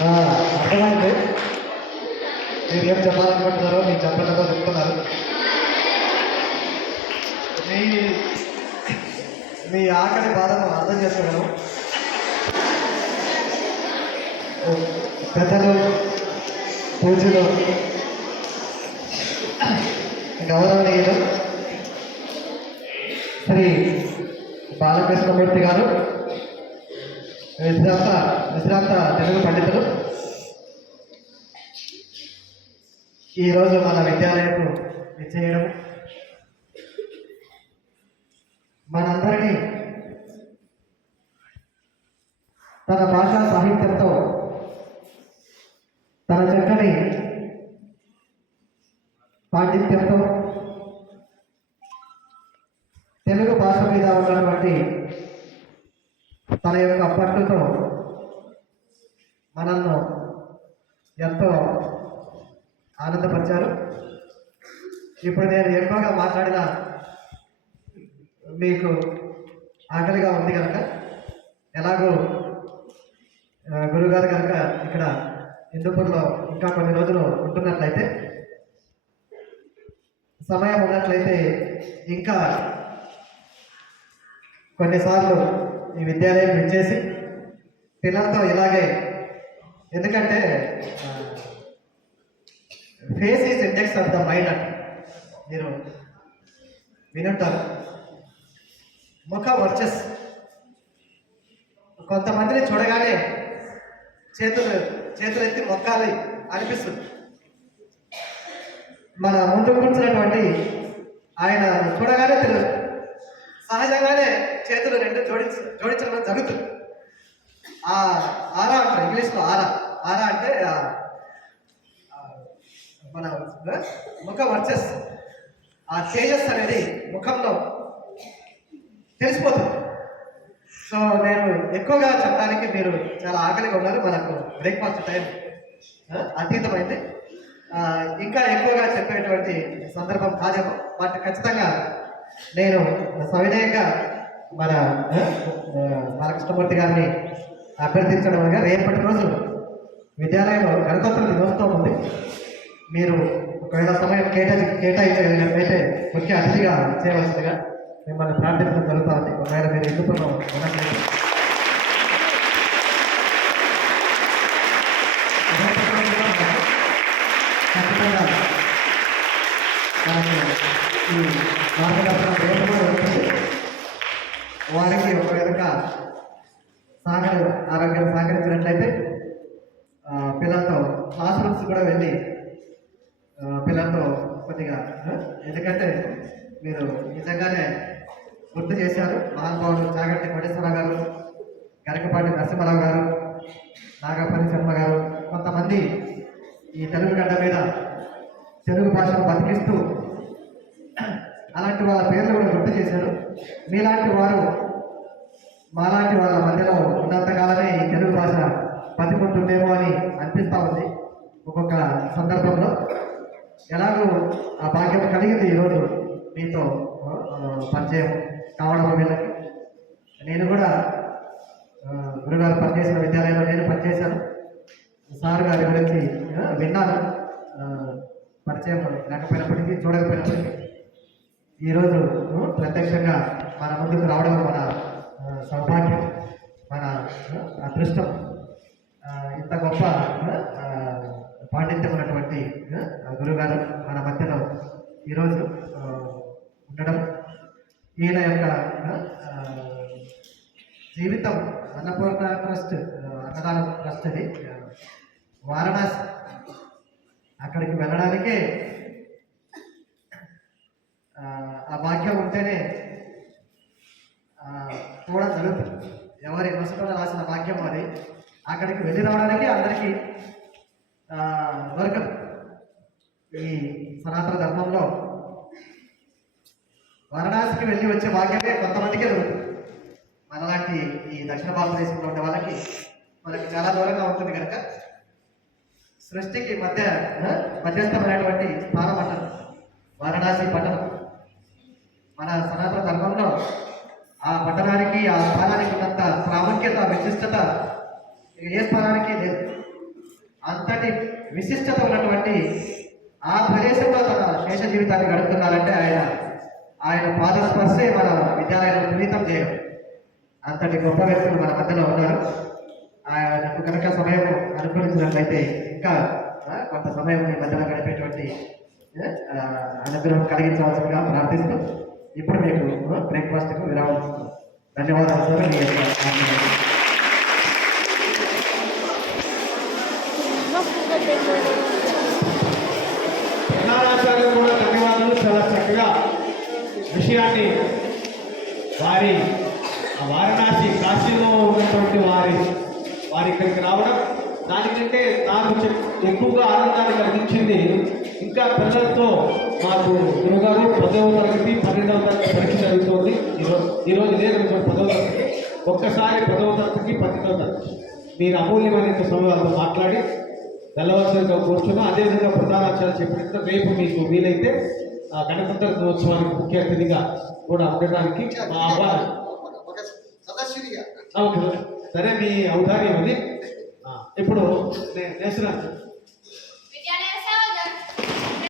అర్థమైంది. మీరు ఏం చెప్పాలనుకుంటున్నారో మీ చెప్పడంతో చెప్తున్నారు. మీ మీ ఆకలి బాధను అర్థం చేసుకోగలం. పెద్దలు, పూజలు, గౌరవనీయులు శ్రీ బాలకృష్ణమూర్తి గారు, విశ్రాంత తెలుగు పండితులు, ఈరోజు మన విద్యాలయకు విచ్చేయడం, మనందరినీ తన భాషా సాహిత్యంతో, తన చక్కని పాండిత్యంతో, తెలుగు భాష మీద ఉన్నటువంటి తన యొక్క పట్టుతో మనల్ని ఎంతో ఆనందపరిచారు. ఇప్పుడు నేను ఎక్కువగా మాట్లాడిన మీకు ఆకలిగా ఉంది కనుక, ఎలాగో గురుగారు కనుక ఇక్కడ హిందూపూర్లో ఇంకా కొన్ని రోజులు ఉంటున్నట్లయితే, సమయం ఉన్నట్లయితే ఇంకా కొన్నిసార్లు ఈ విద్యాలయం విచ్చేసి పిల్లలతో ఇలాగే, ఎందుకంటే face is index of the mind అంటే మీరు వినుంటారు. ముఖ వర్చస్. కొంతమందిని చూడగానే చేతులు ఎత్తి మొక్కాలి అనిపిస్తుంది. మన ముందు కూర్చున్నటువంటి ఆయన చూడగానే తెలుసు, సహజంగానే చేతులు రెండు జోడించడం జరుగుతుంది. ఆ ఆరా అంటారు ఇంగ్లీష్లో. ఆరా అంటే మన ముఖ వర్చస్, ఆ తేజస్ అనేది ముఖంలో తెలిసిపోతుంది. సో నేను ఎక్కువగా చెప్పడానికి, మీరు చాలా ఆకలిగా ఉన్నారు, మనకు బ్రేక్ఫాస్ట్ టైం అతీతమైంది, ఇంకా ఎక్కువగా చెప్పేటువంటి సందర్భం కాదేమో. బట్ ఖచ్చితంగా నేను సవినయంగా మన బాలకృష్ణమూర్తి గారిని అభ్యర్థించడంగా, రేపటి రోజు విద్యాలయంలో గణతంత్ర దినోత్సవం ఉంది. మీరు ఒకవేళ సమయం కేటాయించగలిగినట్లయితే ముఖ్య అతిథిగా చేయవలసిందిగా మిమ్మల్ని ప్రార్థించడం జరుగుతుంది. ఒకవేళ మీరు ఎందుకు ఉన్నట్లయితే ఖచ్చితంగా ఈ మార్గదర్శనం వారికి ఒక విధంగా ఆరోగ్యం సహకరించినట్లయితే పిల్లలతో క్లాస్ రూమ్స్ కూడా వెళ్ళి పిల్లలతో కొద్దిగా, ఎందుకంటే మీరు నిజంగానే గుర్తు చేశారు. మహానుభావులు చాగంటి కోటేశ్వరరావు గారు, గరికపాటి నరసింహారావు గారు, నాగపల్లి శర్మ గారు, కొంతమంది ఈ తెలుగు గడ్డ మీద తెలుగు భాషను బతికిస్తూ అలాంటి వాళ్ళ పేర్లు కూడా గుర్తు చేశారు. మీలాంటి వారు మాలాంటి వాళ్ళ మధ్యలో ఉన్నంతకాలమే ఈ తెలుగు భాష బతికుంటుందేమో అని అనిపిస్తూ ఉంది ఒక్కొక్క సందర్భంలో. ఎలాగో ఆ భాగ్యం కలిగింది ఈరోజు మీతో పరిచయం కావడం. వీళ్ళకి నేను కూడా గురుగారు పనిచేసిన విద్యాలయంలో నేను పనిచేశాను. సార్ గారి గురించి విన్నాను, పరిచయం లేకపోయినప్పటికీ చూడకపోయినప్పటికీ ఈరోజు ప్రత్యక్షంగా మన ముందుకు రావడం మన సౌభాగ్యం, మన అదృష్టం. ఇంత గొప్ప పాండిత్యం ఉన్నటువంటి గురుగారు మన మధ్యలో ఈరోజు ఉండడం, ఈయన యొక్క జీవితం అన్నపూర్ణ ట్రస్ట్, అన్నదాన ట్రస్ట్ అది వారణాసి. అక్కడికి వెళ్ళడానికే ఆ భాగ్యం ఉంటేనే చూడడం జరుగుతుంది. ఎవరి నొసటలో రాసిన భాగ్యం అది. అక్కడికి వెళ్ళి రావడానికి అందరికీ దొరకదు. ఈ సనాతన ధర్మంలో వారణాసికి వెళ్ళి వచ్చే భాగ్యమే కొంతమందికే దొరుకుతుంది. మనలాంటి ఈ దక్షిణ భారతదేశంలో ఉండే వాళ్ళకి మనకి చాలా దూరంగా ఉంటుంది కనుక సృష్టికి మధ్యస్థమైనటువంటి స్థానం అంటారు వారణాసి పట్టణం. మన సనాతన ధర్మంలో ఆ పట్టణానికి, ఆ స్థానానికి ఉన్నంత ప్రాముఖ్యత, విశిష్టత ఏ స్థానానికి లేదు. అంతటి విశిష్టత ఉన్నటువంటి ఆ ప్రదేశంలో తన శేష జీవితాన్ని గడుపుతున్నారంటే ఆయన పాదస్పర్శే మన విద్యాలయంలో పునీతం చేయడం. అంతటి గొప్ప వ్యక్తులు మన మధ్యలో ఉన్నారు. ఆయనకు కనుక సమయం అనుకూలించినట్లయితే ఇంకా కొంత సమయం మీ మధ్యలో గడిపేటువంటి అనుగ్రహం కలిగించవలసిందిగా ప్రార్థిస్తూ ఇప్పుడు మీకు బ్రేక్ఫాస్ట్కు విరామం. ధన్యవాదాలు సార్. మీ ప్రధానాచార్యులు కూడా ధన్యవాదాలు. చాలా చక్కగా విషయాన్ని వారణాసి కాశీలో ఉన్నటువంటి వారి ఇక్కడికి రావడం, దానికంటే నాకు ఎక్కువగా ఆనందాన్ని కలిగించింది ఇంకా పిల్లలతో మాకు గురుగారు 10వ తరగతి 12వ తరగతి పరీక్ష జరుగుతుంది. ఈరోజు లేదు 10వ తరగతి, ఒక్కసారి 10వ తరగతికి 12వ తరగతి మీరు అమూల్యమైన సమయంలో మాట్లాడి తెల్లవలసరిగా కూర్చున్నాం. అదేవిధంగా ప్రధానాచార్యులు చెప్పినట్టు రేపు మీకు వీలైతే గణతంత్ర దినోత్సవానికి ముఖ్య అతిథిగా కూడా ఉండడానికి మా అబ్బాయి సరే మీ ఔదార్యం అది. ఇప్పుడు నేను